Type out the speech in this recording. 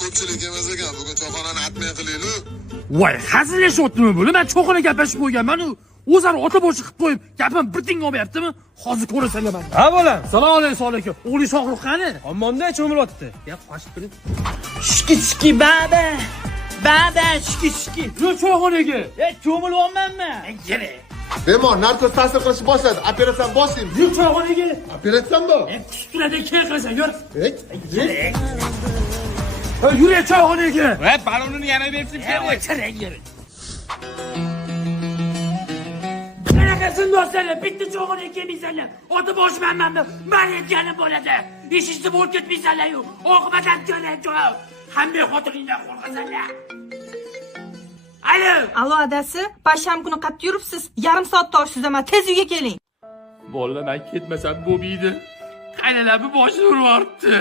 ko'pchilik emas ekan. Bugun choyxonani atmay qilaylik. Voy, hazillashyaptimi bular? Men cho'qona gaplashib qo'yganman-ku. O'zlari ota boshi qilib qo'yib, gapim bir tinga olmayaptimi? Hozir ko'rasanlar mana. Ha bolam. Salom alaykum. O'g'ling sog'liq qani? Ommonda cho'milyapti. Gap qochib turing. Shiki baba. Baba shiki. Yo cho'g'onaga. Cho'milyapmanmi? Yere. Bemor narkoz ta'sir qilishni boshladi. Operatsiya boshlaymiz. Yo cho'g'onaga. Operatsiya bu. Kuturada keyin qilasan, yur. Yek. Yur cho'g'onaga. Va balonini yana bersin kerak. Kerak yeri. Qanaqasini do'stlar, bitta cho'g'onaga kelmaysanlar. Ota boshmanmanmi? Men aytganim bo'ladi. Ishishni bo'lib ketmaysanlar-yu. Oqibatdan jo'naydi. Hamma xotiningdan qo'rqasanlar. Alo. Alo adasi, pasham kuni qayerda yuribsiz? Yarim soatda oshsizaman, tez uyga keling. Bolalar men ketmasam bo'lmaydi. Qaynalarni boshini uribdi.